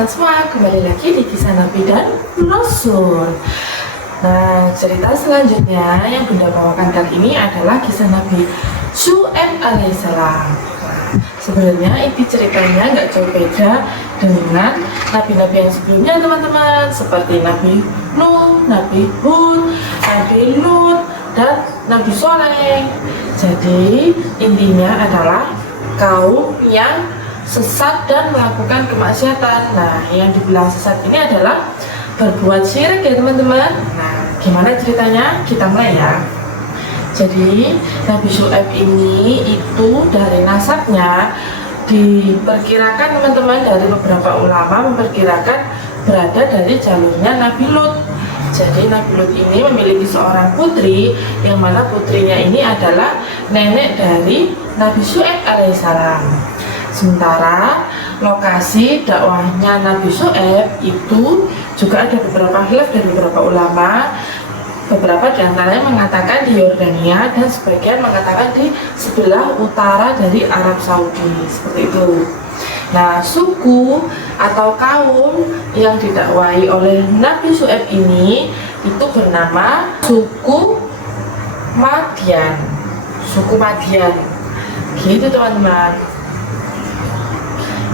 teman-teman semua, kembali lagi di Kisah Nabi dan Rasul. Nah, cerita selanjutnya yang Bunda bawakan kali ini adalah kisah Nabi Syu'aib alaihissalam. Sebenarnya inti ceritanya nggak jauh beda dengan nabi-nabi yang sebelumnya teman-teman, seperti Nabi Nuh, Nabi Hud, Nabi Lut, dan Nabi Soleh. Jadi intinya adalah kaum yang sesat dan melakukan kemaksiatan. Nah, yang dibilang sesat ini adalah berbuat syirik ya teman-teman. Nah, gimana ceritanya? Kita mulai ya. Jadi Nabi Syu'aib ini itu dari nasabnya diperkirakan teman-teman, dari beberapa ulama memperkirakan berada dari jalurnya Nabi Lut. Jadi Nabi Lut ini memiliki seorang putri, yang mana putrinya ini adalah nenek dari Nabi Syu'aib alaihissalam. Sementara lokasi dakwahnya Nabi Syu'aib itu juga ada beberapa khilaf dari beberapa ulama. Beberapa diantaranya mengatakan di Yordania dan sebagian mengatakan di sebelah utara dari Arab Saudi, seperti itu. Nah, suku atau kaum yang didakwahi oleh Nabi Syu'aib ini itu bernama suku Madian. Suku Madian. Gitu teman-teman.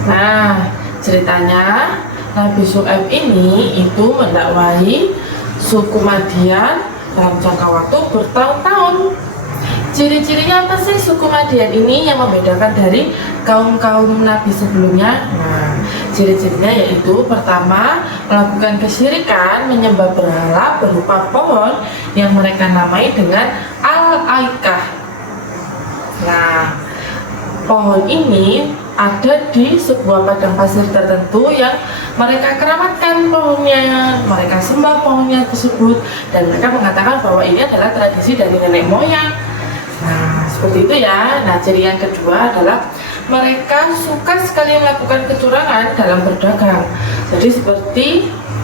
Nah, ceritanya Nabi Syu'aib ini itu mendakwahi suku Madian dalam jangka waktu bertahun-tahun. Ciri-cirinya apa sih suku Madian ini yang membedakan dari kaum-kaum Nabi sebelumnya? Nah, ciri-cirinya yaitu pertama, melakukan kesyirikan, menyembah berhala berupa pohon yang mereka namai dengan Al-Aikah. Nah, pohon ini ada di sebuah padang pasir tertentu yang mereka keramatkan pohonnya, mereka sembah pohonnya tersebut, dan mereka mengatakan bahwa ini adalah tradisi dari nenek moyang. Nah, seperti itu ya. Nah, ciri yang kedua adalah mereka suka sekali melakukan kecurangan dalam berdagang. Jadi seperti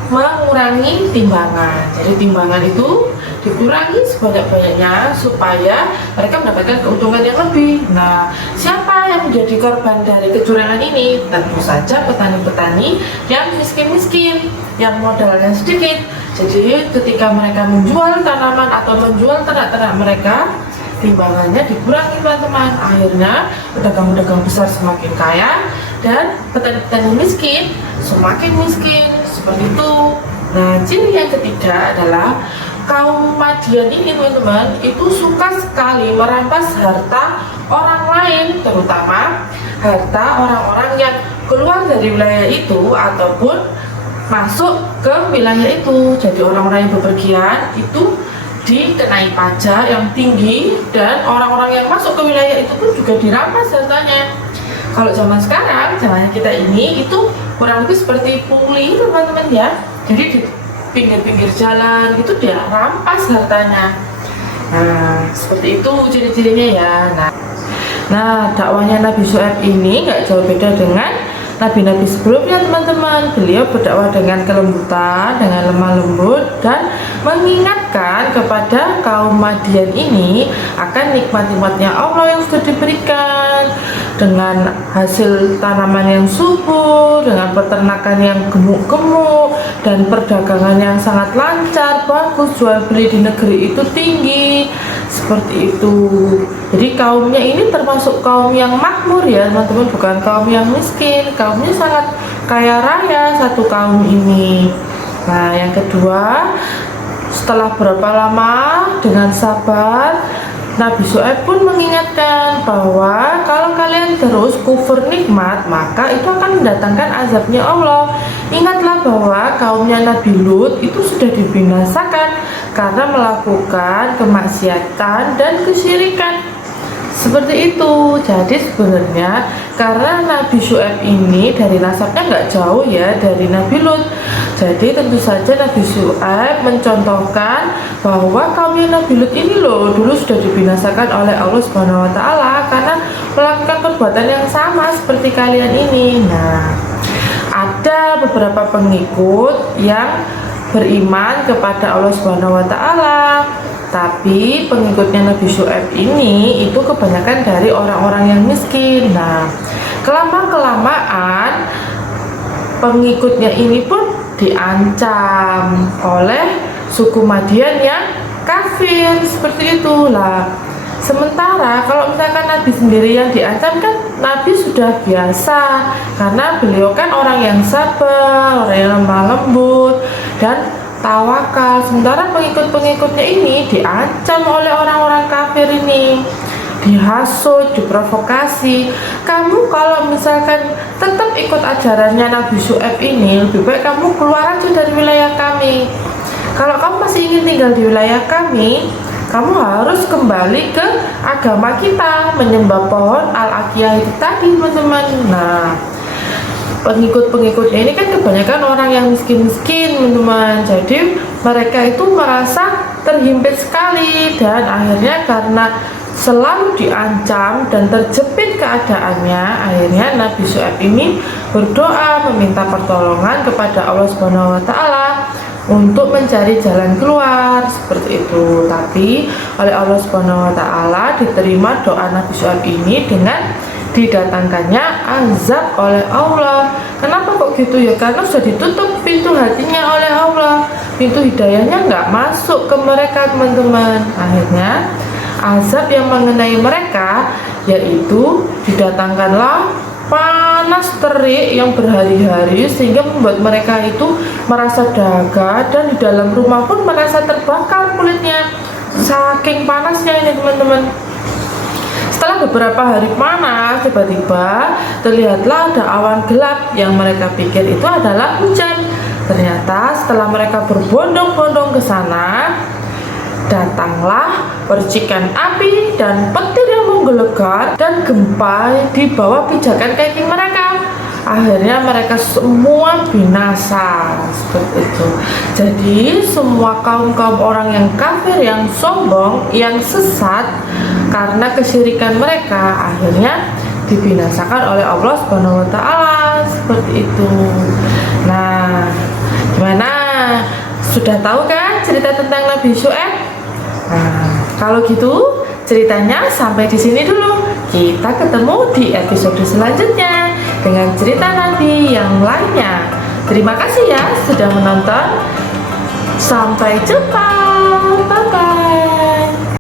mengurangi timbangan. Jadi timbangan itu dikurangi sebanyak-banyaknya supaya mereka mendapatkan keuntungan yang lebih. Nah, siapa yang menjadi korban dari kecurangan ini? Tentu saja petani-petani yang miskin-miskin, yang modalnya sedikit. Jadi ketika mereka menjual tanaman atau menjual ternak-ternak mereka, timbangannya dikurangi teman-teman. Akhirnya pedagang-pedagang besar semakin kaya dan petani-petani miskin semakin miskin, seperti itu. Nah, ciri yang ketiga adalah kaum Madian ini teman-teman itu suka sekali merampas harta orang lain, terutama harta orang-orang yang keluar dari wilayah itu ataupun masuk ke wilayah itu. Jadi orang-orang yang bepergian itu dikenai pajak yang tinggi, dan orang-orang yang masuk ke wilayah itu pun juga dirampas hartanya. Kalau zaman sekarang, zamannya kita ini itu kurang lebih seperti pungli teman-teman ya. Jadi di pinggir-pinggir jalan itu dia rampas hartanya. Nah, seperti itu ciri-cirinya ya. Nah, dakwahnya Nabi Syu'aib ini nggak jauh beda dengan nabi-nabi sebelumnya teman-teman. Beliau berdakwah dengan kelembutan, dengan lemah lembut, dan mengingatkan kepada kaum Madian ini akan nikmat-nikmatnya Allah yang sudah diberikan, dengan hasil tanaman yang subur, dengan peternakan yang gemuk-gemuk, dan perdagangan yang sangat lancar, bagus, jual beli di negeri itu tinggi, seperti itu. Jadi kaumnya ini termasuk kaum yang makmur ya teman-teman, bukan kaum yang miskin. Kaumnya sangat kaya raya satu kaum ini. Nah, yang kedua, setelah berapa lama dengan sabar, Nabi Syu'aib pun mengingatkan bahwa kalau kalian terus kufur nikmat, maka itu akan mendatangkan azabnya Allah. Ingatlah bahwa kaumnya Nabi Lut itu sudah dibinasakan karena melakukan kemaksiatan dan kesyirikan. Seperti itu. Jadi sebenarnya karena Nabi Syu'aib ini dari nasabnya nggak jauh ya dari Nabi Lut, jadi tentu saja Nabi Syu'aib mencontohkan bahwa kaumnya Nabi Lut ini loh dulu sudah dibinasakan oleh Allah Subhanahu wa Ta'ala karena melakukan perbuatan yang sama seperti kalian ini. Nah, ada beberapa pengikut yang beriman kepada Allah Subhanahu wa Ta'ala, tapi pengikutnya Nabi Syu'aib ini itu kebanyakan dari orang-orang yang miskin. Nah, kelamaan pengikutnya ini pun diancam oleh suku Madian yang kafir seperti itulah. Sementara kalau misalkan Nabi sendiri yang diancam kan Nabi sudah biasa karena beliau kan orang yang sabar, orang yang lemah lembut dan tawakal. Sementara pengikut-pengikutnya ini diancam oleh orang-orang kafir ini, dihasut, diprovokasi. Kamu kalau misalkan tetap ikut ajarannya Nabi Syuaib ini, lebih baik kamu keluar aja dari wilayah kami. Kalau kamu masih ingin tinggal di wilayah kami, kamu harus kembali ke agama kita, menyembah pohon al-akiyah itu tadi, teman-teman. Nah, pengikut-pengikutnya ini kan kebanyakan orang yang miskin-miskin, teman-teman. Jadi mereka itu merasa terhimpit sekali, dan akhirnya karena selalu diancam dan terjepit keadaannya, akhirnya Nabi Syuaib ini berdoa meminta pertolongan kepada Allah Subhanahu wa taala untuk mencari jalan keluar seperti itu. Tapi oleh Allah Subhanahu wa taala diterima doa Nabi Syuaib ini dengan didatangkannya azab oleh Allah. Kenapa kok gitu ya? Karena sudah ditutup pintu hatinya oleh Allah, pintu hidayahnya nggak masuk ke mereka, teman-teman. Akhirnya azab yang mengenai mereka yaitu didatangkanlah panas terik yang berhari-hari, sehingga membuat mereka itu merasa dahaga, dan di dalam rumah pun merasa terbakar kulitnya saking panasnya ini, teman-teman. Setelah beberapa hari panas, tiba-tiba terlihatlah ada awan gelap yang mereka pikir itu adalah hujan. Ternyata setelah mereka berbondong-bondong ke sana, datanglah percikan api dan petir yang menggelegar dan gempa di bawah pijakan kaki mereka. Akhirnya mereka semua binasa seperti itu. Jadi semua kaum-kaum orang yang kafir, yang sombong, yang sesat karena kesyirikan mereka, akhirnya dibinasakan oleh Allah Subhanahu wa taala seperti itu. Nah, gimana? Sudah tahu kan cerita tentang Nabi Syuaib? Nah, kalau gitu ceritanya sampai di sini dulu. Kita ketemu di episode selanjutnya dengan cerita Nabi yang lainnya. Terima kasih ya sudah menonton. Sampai jumpa. Bye bye.